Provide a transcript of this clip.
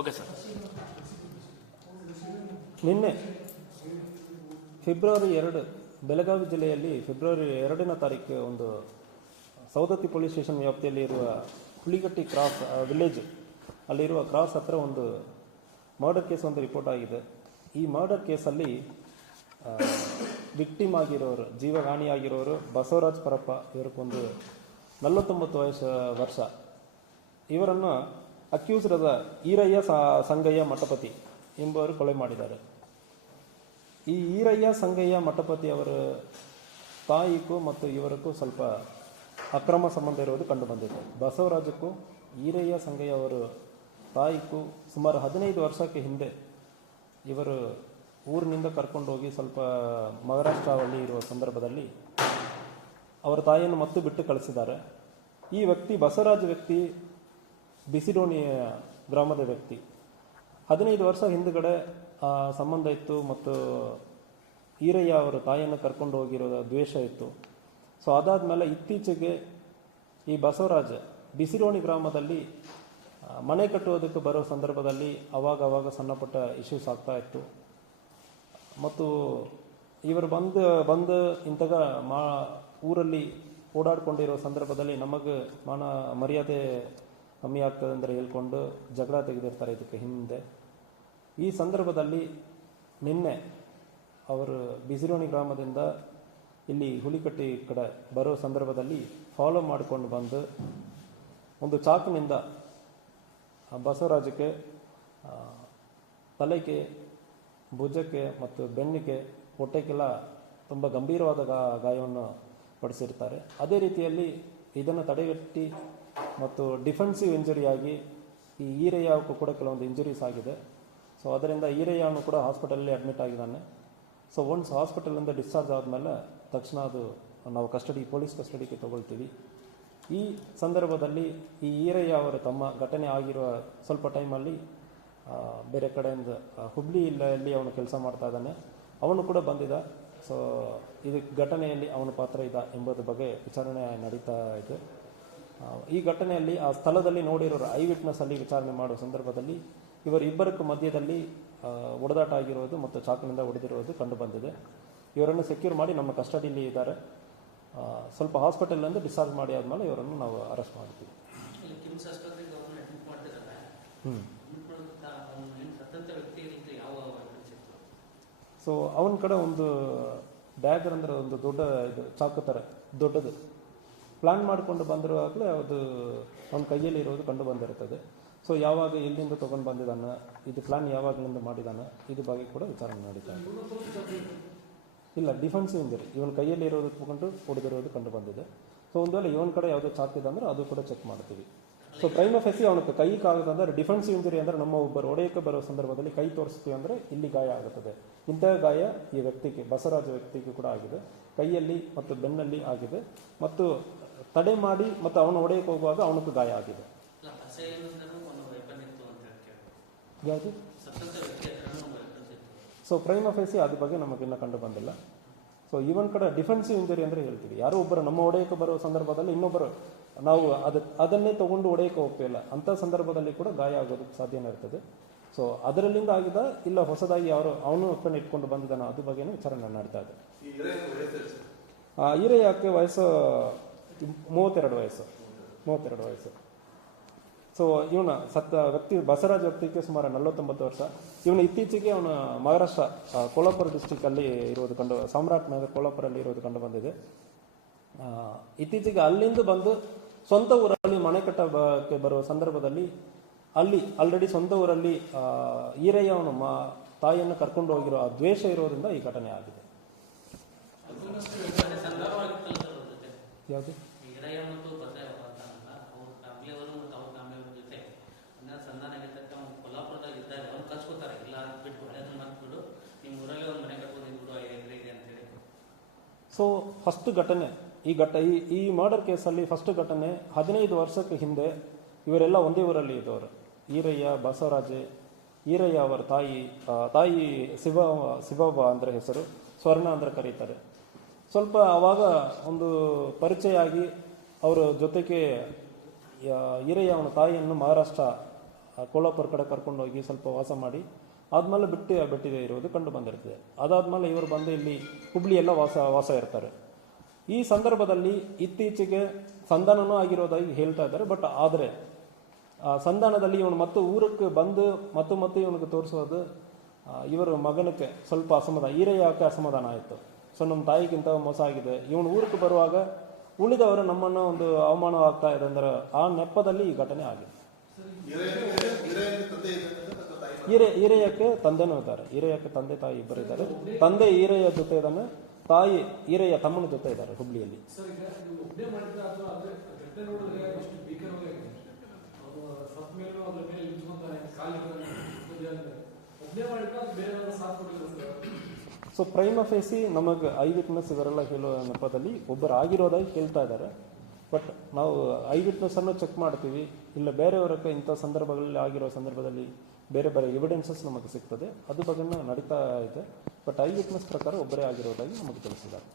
Okay sir. ನಿನ್ನೆ February 2 Belagavi ಜಿಲ್ಲೆಯಲ್ಲಿ February 2ನೇ ತಾರೀಕು ಒಂದು ಸೌದತ್ತಿ ಪೊಲೀಸ್ ಸ್ಟೇಷನ್ ವ್ಯಾಪ್ತಿಯಲ್ಲಿ ಇರುವ ಹುಲಿಗಟ್ಟಿ ಕ್ರಾಸ್ ವಿಲೇಜ್ ಅಲ್ಲಿರುವ ಕ್ರಾಸ್ ಹತ್ರ ಒಂದು ಮರ್ಡರ್ ಕೇಸ್ ಒಂದು ರಿಪೋರ್ಟ್ ಆಗಿದೆ. ಈ ಮರ್ಡರ್ ಕೇಸಲ್ಲಿ ವಿಕ್ಟಿಮ್ ಆಗಿರೋರು, ಜೀವಹಾನಿಯಾಗಿರೋರು ಬಸವರಾಜ್ ಪರಪ್ಪ, ಇವರಿಗೊಂದು 49 ವರ್ಷ. ಇವರನ್ನು ಅಕ್ಯೂಸ್ಡ್ ಆದ ಈರಯ್ಯ ಸಂಗಯ್ಯ ಮಠಪತಿ ಎಂಬುವರು ಕೊಲೆ ಮಾಡಿದ್ದಾರೆ. ಈ ಈರಯ್ಯ ಸಂಗಯ್ಯ ಮಠಪತಿ ಅವರ ತಾಯಿಗೂ ಮತ್ತು ಇವರಿಗೂ ಸ್ವಲ್ಪ ಅಕ್ರಮ ಸಂಬಂಧ ಇರುವುದು ಕಂಡುಬಂದಿದೆ. ಬಸವರಾಜಕ್ಕೂ ಈರಯ್ಯ ಸಂಗಯ್ಯ ಅವರ ತಾಯಿಗೂ ಸುಮಾರು 15 ವರ್ಷಕ್ಕೆ ಹಿಂದೆ ಇವರು ಊರಿನಿಂದ ಕರ್ಕೊಂಡು ಹೋಗಿ ಸ್ವಲ್ಪ ಮಹಾರಾಷ್ಟ್ರದಲ್ಲಿ ಇರುವ ಸಂದರ್ಭದಲ್ಲಿ ಅವರ ತಾಯಿಯನ್ನು ಮತ್ತು ಬಿಟ್ಟು ಕಳಿಸಿದ್ದಾರೆ. ಈ ವ್ಯಕ್ತಿ ಬಸವರಾಜ್ ವ್ಯಕ್ತಿ ಬಿಸಿಡೋಣಿ ಗ್ರಾಮದ ವ್ಯಕ್ತಿ. 15 ವರ್ಷ ಹಿಂದುಗಡೆ ಸಂಬಂಧ ಇತ್ತು ಮತ್ತು ಈರಯ್ಯ ಅವರ ತಾಯಿಯನ್ನು ಕರ್ಕೊಂಡು ಹೋಗಿರೋ ದ್ವೇಷ ಇತ್ತು. ಸೊ ಅದಾದಮೇಲೆ ಇತ್ತೀಚೆಗೆ ಈ ಬಸವರಾಜ ಬಿಸಿಡೋಣಿ ಗ್ರಾಮದಲ್ಲಿ ಮನೆ ಕಟ್ಟುವುದಕ್ಕೆ ಬರೋ ಸಂದರ್ಭದಲ್ಲಿ ಅವಾಗ ಸಣ್ಣ ಪುಟ್ಟ ಇಶ್ಯೂಸ್ ಆಗ್ತಾ ಇತ್ತು. ಮತ್ತು ಇವರು ಬಂದು ಇಂತಹ ಊರಲ್ಲಿ ಓಡಾಡ್ಕೊಂಡಿರೋ ಸಂದರ್ಭದಲ್ಲಿ ನಮಗೆ ಮರ್ಯಾದೆ ಕಮ್ಮಿ ಆಗ್ತದೆ ಅಂದರೆ ಹೇಳ್ಕೊಂಡು ಜಗಳ ತೆಗೆದಿರ್ತಾರೆ ಇದಕ್ಕೆ ಹಿಂದೆ. ಈ ಸಂದರ್ಭದಲ್ಲಿ ನಿನ್ನೆ ಅವರು ಬಿಸಿರೋಣಿ ಗ್ರಾಮದಿಂದ ಇಲ್ಲಿ ಹುಲಿಕಟ್ಟಿ ಕಡೆ ಬರೋ ಸಂದರ್ಭದಲ್ಲಿ ಫಾಲೋ ಮಾಡಿಕೊಂಡು ಬಂದು ಒಂದು ಚಾಕಿನಿಂದ ಬಸವರಾಜಕ್ಕೆ ತಲೆಗೆ, ಭುಜಕ್ಕೆ ಮತ್ತು ಬೆನ್ನಿಗೆ, ಹೊಟ್ಟೆಗೆಲ್ಲ ತುಂಬ ಗಂಭೀರವಾದ ಗಾಯವನ್ನು ಪಡಿಸಿರ್ತಾರೆ. ಅದೇ ರೀತಿಯಲ್ಲಿ ಇದನ್ನು ತಡೆಗಟ್ಟಿ ಮತ್ತು ಡಿಫೆನ್ಸಿವ್ ಇಂಜುರಿಯಾಗಿ ಈ ಈರಯ್ಯಕ್ಕೂ ಕೂಡ ಕೆಲವೊಂದು ಇಂಜುರೀಸ್ ಆಗಿದೆ. ಸೊ ಅದರಿಂದ ಈರಯ್ಯನು ಕೂಡ ಹಾಸ್ಪಿಟಲಲ್ಲಿ ಅಡ್ಮಿಟ್ ಆಗಿದ್ದಾನೆ. ಸೊ ಒನ್ಸ್ ಹಾಸ್ಪಿಟಲಿಂದ ಡಿಸ್ಚಾರ್ಜ್ ಆದಮೇಲೆ ತಕ್ಷಣ ಅದು ನಾವು ಪೊಲೀಸ್ ಕಸ್ಟಡಿಗೆ ತಗೊಳ್ತೀವಿ. ಈ ಸಂದರ್ಭದಲ್ಲಿ ಈ ಈರಯ್ಯ ಅವರ ತಮ್ಮ ಘಟನೆ ಆಗಿರುವ ಸ್ವಲ್ಪ ಟೈಮಲ್ಲಿ ಬೇರೆ ಕಡೆಯಿಂದ ಹುಬ್ಳಿಯಲ್ಲಿ ಅವನು ಕೆಲಸ ಮಾಡ್ತಾ ಇದ್ದಾನೆ. ಅವನು ಕೂಡ ಬಂದಿದ್ದ. ಸೊ ಇದು ಘಟನೆಯಲ್ಲಿ ಅವನ ಪಾತ್ರ ಇದೆ ಎಂಬುದರ ಬಗ್ಗೆ ವಿಚಾರಣೆ ನಡೀತಾ ಇದೆ. ಈ ಘಟನೆಯಲ್ಲಿ ಆ ಸ್ಥಳದಲ್ಲಿ ನೋಡಿರೋರು ಐ ವಿಟ್ನೆಸ್ ಅಲ್ಲಿ ವಿಚಾರಣೆ ಮಾಡುವ ಸಂದರ್ಭದಲ್ಲಿ ಇವರಿಬ್ಬರಕ್ಕೂ ಮಧ್ಯದಲ್ಲಿ ಹೊಡೆದಾಟ ಆಗಿರುವುದು ಮತ್ತು ಚಾಕಿನಿಂದ ಹೊಡೆದಿರುವುದು ಕಂಡು ಬಂದಿದೆ. ಇವರನ್ನು ಸೆಕ್ಯೂರ್ ಮಾಡಿ ನಮ್ಮ ಕಸ್ಟಡಿಯಲ್ಲಿ ಇದ್ದಾರೆ. ಸ್ವಲ್ಪ ಹಾಸ್ಪಿಟಲಿಂದ ಡಿಸ್ಚಾರ್ಜ್ ಮಾಡಿ ಆದಮೇಲೆ ಇವರನ್ನು ನಾವು ಅರೆಸ್ಟ್ ಮಾಡ್ತೀವಿ. ಸೊ ಅವನ ಕಡೆ ಒಂದು ಡ್ಯಾಗರ್ ಅಂದರೆ ಒಂದು ದೊಡ್ಡ ಇದು ಚಾಕು ಥರ ದೊಡ್ಡದು ಪ್ಲಾನ್ ಮಾಡಿಕೊಂಡು ಬಂದಿರುವಾಗಲೇ ಅದು ಅವನ ಕೈಯಲ್ಲಿ ಇರೋದು ಕಂಡು ಬಂದಿರುತ್ತದೆ. ಸೊ ಯಾವಾಗ ಎಲ್ಲಿಂದ ತೊಗೊಂಡು ಬಂದಿದ್ದಾನೆ, ಇದು ಪ್ಲಾನ್ ಯಾವಾಗಲಿಂದ ಮಾಡಿದ್ದಾನೆ, ಇದು ಬಗ್ಗೆ ಕೂಡ ವಿಚಾರಣೆ ನಡೀತಾನೆ. ಇಲ್ಲ, ಡಿಫೆನ್ಸಿವ್ ಇಂಜರಿ ಇವನ ಕೈಯಲ್ಲಿ ಇರೋದು ತಗೊಂಡು ಹೊಡೆದಿರೋದು ಕಂಡು ಬಂದಿದೆ. ಸೊ ಒಂದು ವೇಳೆ ಇವನ ಕಡೆ ಯಾವುದೋ ಚಾಕಿದೆ ಅಂದರೆ ಅದು ಕೂಡ ಚೆಕ್ ಮಾಡ್ತೀವಿ. ಸೊ ಪ್ರೈಮ ಫೆಸಿ ಅವನಿಗೆ ಕೈ ಕಾಗದಂದ್ರೆ ಡಿಫೆನ್ಸಿವ್ ಇಂಜರಿ ಅಂದರೆ ನಮ್ಮ ಒಬ್ಬರು ಹೊಡೆಯಕ್ಕೆ ಬರೋ ಸಂದರ್ಭದಲ್ಲಿ ಕೈ ತೋರಿಸ್ತೀವಿ ಅಂದರೆ ಇಲ್ಲಿ ಗಾಯ ಆಗುತ್ತದೆ. ಇಂತಹ ಗಾಯ ಈ ವ್ಯಕ್ತಿಗೆ, ಬಸವರಾಜ ವ್ಯಕ್ತಿಗೆ ಕೂಡ ಆಗಿದೆ. ಕೈಯಲ್ಲಿ ಮತ್ತು ಬೆನ್ನಲ್ಲಿ ಆಗಿದೆ ಮತ್ತು ತಡೆ ಮಾಡಿ ಮತ್ತು ಅವನು ಹೊಡೆಯಕ್ಕೆ ಹೋಗುವಾಗ ಅವನಿಗೂ ಗಾಯ ಆಗಿದೆ. ಯಾವುದು? ಸೊ ಪ್ರೈಮ ಫೇಸಿ ಅದ್ರ ಬಗ್ಗೆ ನಮಗಿನ್ನ ಕಂಡು ಬಂದಿಲ್ಲ. ಸೊ ಇವನ್ ಕಡೆ ಡಿಫೆನ್ಸಿವ್ ಇಂಜರಿ ಅಂದರೆ ಹೇಳ್ತೀವಿ, ಯಾರೋ ಒಬ್ಬರು ನಮ್ಮ ಹೊಡೆಯಕ್ಕೆ ಬರೋ ಸಂದರ್ಭದಲ್ಲಿ ಇನ್ನೊಬ್ಬರು ನಾವು ಅದನ್ನೇ ತಗೊಂಡು ಹೊಡೆಯಕ್ಕೆ ಹೋಗ್ತಿಲ್ಲ, ಅಂಥ ಸಂದರ್ಭದಲ್ಲಿ ಕೂಡ ಗಾಯ ಆಗೋದಕ್ಕೆ ಸಾಧ್ಯನೇ ಇರ್ತದೆ. ಸೊ ಅದರಲ್ಲಿಂದ ಆಗಿದೆ, ಇಲ್ಲ ಹೊಸದಾಗಿ ಅವನು ಒಪ್ಪನೆ ಇಟ್ಕೊಂಡು ಬಂದಿದ್ದಾನೆ, ಅದ್ರ ಬಗ್ಗೆನೂ ವಿಚಾರಣೆ ನಡೀತಾ ಇದೆ. ಈರಯ್ಯಕ್ಕೆ ವಯಸ್ಸು 32 ವಯಸ್ಸು. ಸೊ ಇವನ ಸತ್ತ ವ್ಯಕ್ತಿ ಬಸವರಾಜ್ ವ್ಯಕ್ತಿಗೆ ಸುಮಾರು 49 ವರ್ಷ. ಇವನು ಇತ್ತೀಚೆಗೆ ಅವನು ಮಹಾರಾಷ್ಟ್ರ ಕೋಲ್ಹಾಪುರ ಡಿಸ್ಟಿಕ್ ಅಲ್ಲಿ ಇರೋದು ಸಾಮ್ರಾಟ್ ನಗರ್ ಕೋಲ್ಹಾಪುರಲ್ಲಿ ಇರೋದು ಕಂಡು ಬಂದಿದೆ. ಇತ್ತೀಚೆಗೆ ಅಲ್ಲಿಂದ ಬಂದು ಸ್ವಂತ ಊರಲ್ಲಿ ಮನೆ ಕಟ್ಟಕ್ಕೆ ಬರುವ ಸಂದರ್ಭದಲ್ಲಿ ಅಲ್ಲಿ ಆಲ್ರೆಡಿ ಸ್ವಂತ ಊರಲ್ಲಿ ಈರಯ್ಯ ಅವನು ತಾಯಿಯನ್ನು ಕರ್ಕೊಂಡು ಹೋಗಿರೋ ಆ ದ್ವೇಷ ಇರೋದ್ರಿಂದ ಈ ಘಟನೆ ಆಗಿದೆ. ಯಾವುದು? ಸೊ ಫಸ್ಟ್ ಘಟನೆ ಈ ಮರ್ಡರ್ ಕೇಸಲ್ಲಿ ಫಸ್ಟ್ ಘಟನೆ 15 ವರ್ಷಕ್ಕೆ ಹಿಂದೆ ಇವರೆಲ್ಲ ಒಂದೇ ಊರಲ್ಲಿ ಇದ್ದವರು. ಈರಯ್ಯ, ಬಸವರಾಜೆ, ಈರಯ್ಯ ಅವರ ತಾಯಿ ಶಿವವ್ವ ಅಂದರೆ ಹೆಸರು, ಸ್ವರ್ಣ ಅಂದರೆ ಕರೀತಾರೆ. ಸ್ವಲ್ಪ ಆವಾಗ ಒಂದು ಪರಿಚಯ ಆಗಿ ಅವರ ಜೊತೆಗೆ ಈರಯ್ಯ ಅವನ ತಾಯಿಯನ್ನು ಮಹಾರಾಷ್ಟ್ರ ಕೋಲಾಪುರ ಕಡೆ ಕರ್ಕೊಂಡೋಗಿ ಸ್ವಲ್ಪ ವಾಸ ಮಾಡಿ ಆದ್ಮೇಲೆ ಬಿಟ್ಟಿದೆ ಇರೋದು ಕಂಡು ಬಂದಿರ್ತದೆ. ಅದಾದ್ಮೇಲೆ ಇವರು ಬಂದು ಇಲ್ಲಿ ಹುಬ್ಳಿಯೆಲ್ಲ ವಾಸ ಇರ್ತಾರೆ. ಈ ಸಂದರ್ಭದಲ್ಲಿ ಇತ್ತೀಚೆಗೆ ಸಂಧಾನನೂ ಆಗಿರೋದಾಗಿ ಹೇಳ್ತಾ ಇದ್ದಾರೆ. ಬಟ್ ಆದರೆ ಆ ಸಂಧಾನದಲ್ಲಿ ಇವನು ಮತ್ತು ಊರಕ್ಕೆ ಬಂದು ಮತ್ತು ಇವನಿಗೆ ತೋರಿಸೋದು ಇವರ ಮಗನಕ್ಕೆ ಸ್ವಲ್ಪ ಅಸಮಾಧಾನ, ಈರಯ್ಯಕ್ಕೆ ಅಸಮಾಧಾನ ಆಯಿತು. ಸೊ ನಮ್ಮ ತಾಯಿಗಿಂತ ಮೋಸ ಆಗಿದೆ, ಇವನು ಊರಿಗೆ ಬರುವಾಗ ಉಳಿದವರು ನಮ್ಮನ್ನು ಒಂದು ಅವಮಾನ ಆಗ್ತಾ ಇದೆ ಅಂದ್ರೆ ಆ ನೆಪದಲ್ಲಿ ಈ ಘಟನೆ ಆಗಿದೆ. ಈರಯ್ಯಕ್ಕೆ ತಂದೆನೂ ಇದ್ದಾರೆ, ಈರಯ್ಯಕ್ಕೆ ತಂದೆ ತಾಯಿ ಇಬ್ಬರು ಇದ್ದಾರೆ. ತಂದೆ ಈರಯ್ಯ ಜೊತೆ ಇದ್ದಾನೆ, ತಾಯಿ ಈರಯ್ಯ ತಮ್ಮನ ಜೊತೆ ಇದ್ದಾರೆ ಹುಬ್ಳಿಯಲ್ಲಿ. ಸೊ ಪ್ರೈಮ ಫೇಸಿ ನಮಗೆ ಐ ವಿಟ್ನೆಸ್ ಇವರೆಲ್ಲ ಹೇಳೋ ನೆಪದಲ್ಲಿ ಒಬ್ಬರು ಆಗಿರೋದಾಗಿ ಕೇಳ್ತಾ ಇದ್ದಾರೆ. ಬಟ್ ನಾವು ಐ ವಿಟ್ನೆಸ್ ಅನ್ನು ಚೆಕ್ ಮಾಡ್ತೀವಿ, ಇಲ್ಲ ಬೇರೆಯವರಕ್ಕೆ ಇಂಥ ಸಂದರ್ಭಗಳಲ್ಲಿ ಆಗಿರೋ ಸಂದರ್ಭದಲ್ಲಿ ಬೇರೆ ಎವಿಡೆನ್ಸಸ್ ನಮಗೆ ಸಿಗ್ತದೆ, ಅದು ಬಗ್ಗೆ ನಡೀತಾ ಇದೆ. ಬಟ್ ಐ ವಿಟ್ನೆಸ್ ಪ್ರಕಾರ ಒಬ್ಬರೇ ಆಗಿರೋದಾಗಿ ನಮಗೆ ತಿಳಿಸಿದ್ದಾರೆ.